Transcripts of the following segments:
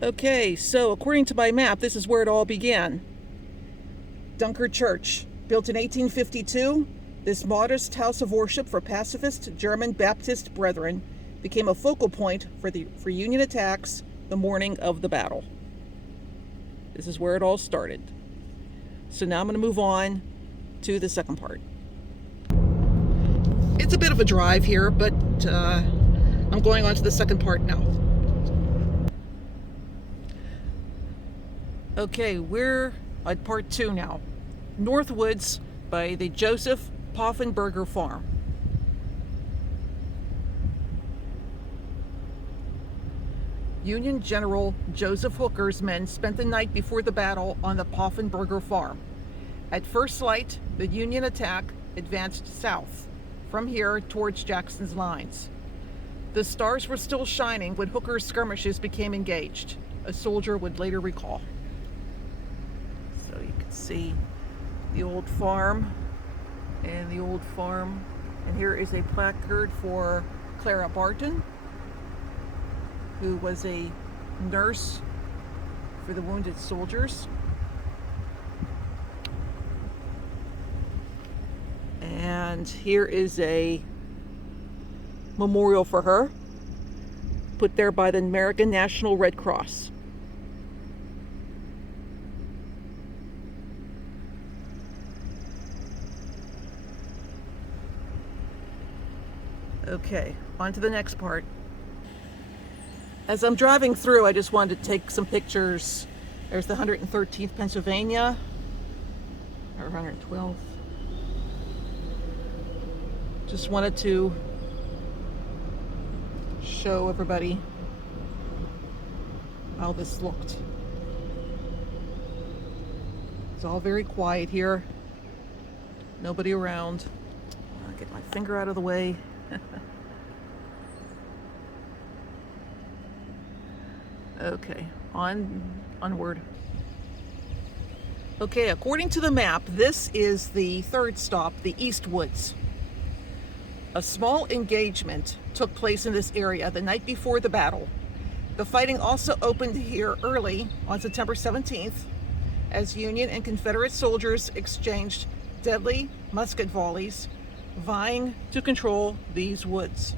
Okay, so according to my map, this is where it all began. Dunker Church, built in 1852, this modest house of worship for pacifist German Baptist brethren became a focal point for Union attacks the morning of the battle. This is where it all started. So now I'm going to move on to the second part. It's a bit of a drive here, but I'm going on to the second part now. Okay, we're at part 2 now. Northwoods by the Joseph Poffenberger Farm. Union General Joseph Hooker's men spent the night before the battle on the Poffenberger Farm. At first light, the Union attack advanced south, from here towards Jackson's lines. The stars were still shining when Hooker's skirmishes became engaged, a soldier would later recall. So you can see the old farm and the old farm. And here is a placard for Clara Barton, who was a nurse for the wounded soldiers. And here is a memorial for her, put there by the American National Red Cross. Okay, on to the next part. As I'm driving through, I just wanted to take some pictures. There's the 113th Pennsylvania, or 112th. Just wanted to show everybody how this looked. It's all very quiet here. Nobody around. I'll get my finger out of the way. Okay, onward. Okay, according to the map, this is the third stop, the Eastwoods. A small engagement took place in this area the night before the battle. The fighting also opened here early on September 17th as Union and Confederate soldiers exchanged deadly musket volleys, vying to control these woods.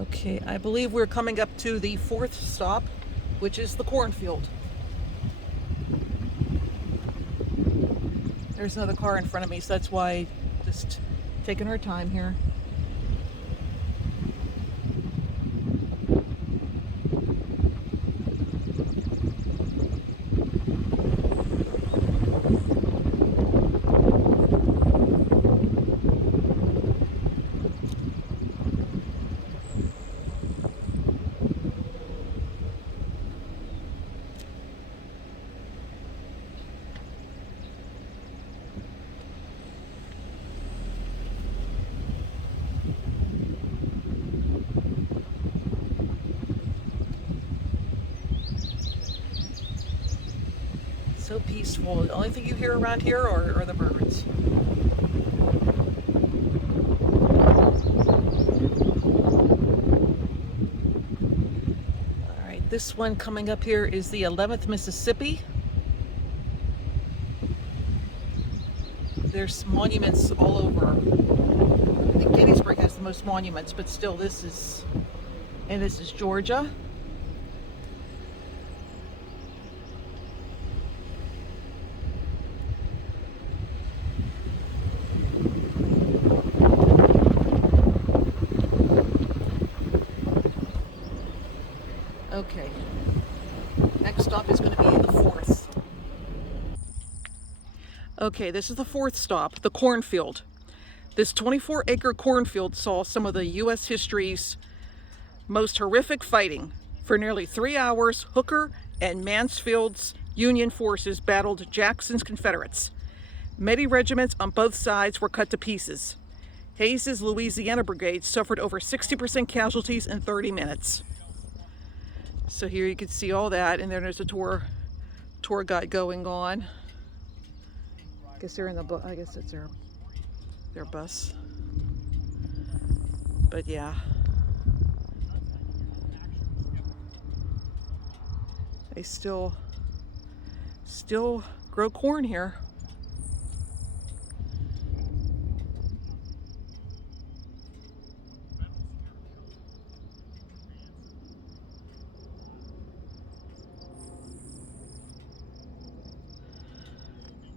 Okay, I believe we're coming up to the fourth stop, which is the Cornfield. There's another car in front of me, so that's why just taking our time here. So peaceful. The only thing you hear around here are the birds. All right, this one coming up here is the 11th Mississippi. There's monuments all over. I think Gettysburg has the most monuments, but still this is Georgia. Okay, next stop is going to be the fourth. Okay, this is the fourth stop, the Cornfield. This 24-acre cornfield saw some of the U.S. history's most horrific fighting. For nearly 3 hours, Hooker and Mansfield's Union forces battled Jackson's Confederates. Many regiments on both sides were cut to pieces. Hayes's Louisiana Brigade suffered over 60% casualties in 30 minutes. So here you can see all that, and then there's a tour guide going on. I guess they're in the I guess it's their bus. But yeah. They still grow corn here.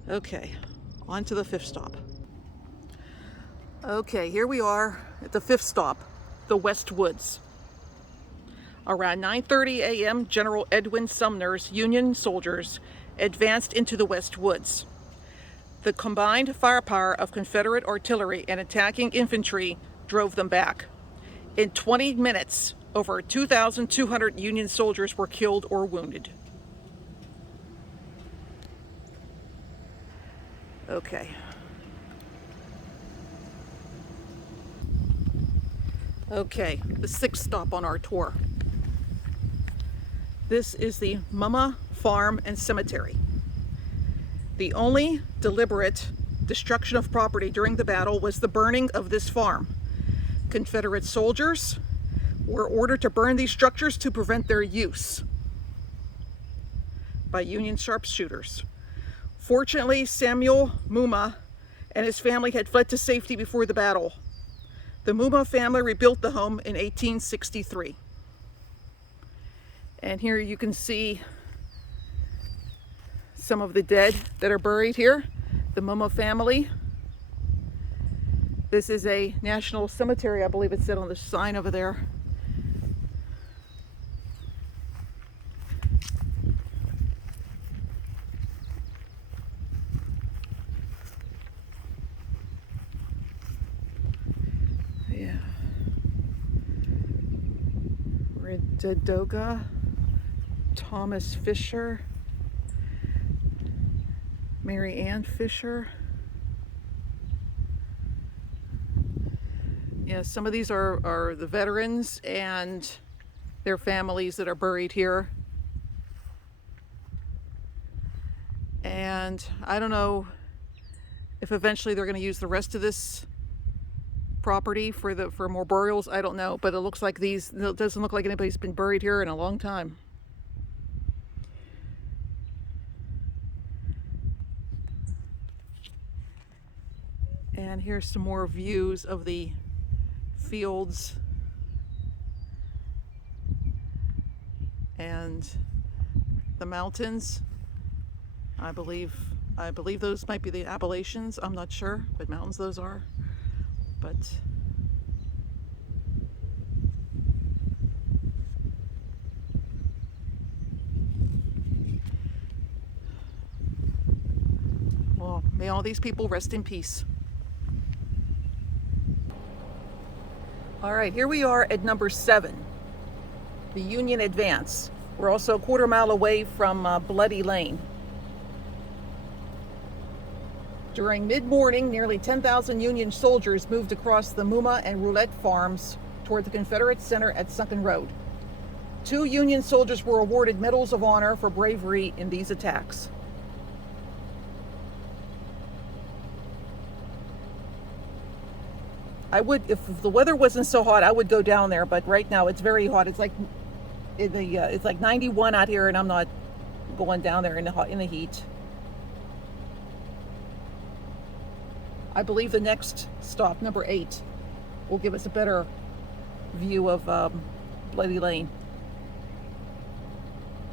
Okay, on to the fifth stop. Okay, here we are at the fifth stop, the Westwoods. Around 9:30 a.m., General Edwin Sumner's Union soldiers advanced into the Westwoods. The combined firepower of Confederate artillery and attacking infantry drove them back. In 20 minutes, over 2,200 Union soldiers were killed or wounded. Okay. Okay, the sixth stop on our tour. This is the Mumma Farm and Cemetery. The only deliberate destruction of property during the battle was the burning of this farm. Confederate soldiers were ordered to burn these structures to prevent their use by Union sharpshooters. Fortunately, Samuel Mumma and his family had fled to safety before the battle. The Mumma family rebuilt the home in 1863. And here you can see some of the dead that are buried here, the Mumma family. This is a national cemetery, I believe it said on the sign over there. Yeah. Redoga, Thomas Fisher, Mary Ann Fisher. Yeah, some of these are the veterans and their families that are buried here. And I don't know if eventually they're going to use the rest of this property for more burials. I don't know, but it looks like it doesn't look like anybody's been buried here in a long time. And here's some more views of the fields and the mountains. I believe those might be the Appalachians. I'm not sure, but mountains those are. But well, may all these people rest in peace. All right, here we are at number 7, the Union advance. We're also a quarter mile away from Bloody Lane. During mid-morning, nearly 10,000 Union soldiers moved across the Mumma and Roulette farms toward the Confederate center at Sunken Road. 2 Union soldiers were awarded Medals of Honor for bravery in these attacks. I would, if the weather wasn't so hot, I would go down there, but right now it's very hot. It's like it's like 91 out here, and I'm not going down there in the heat. I believe the next stop, number 8, will give us a better view of Bloody Lane.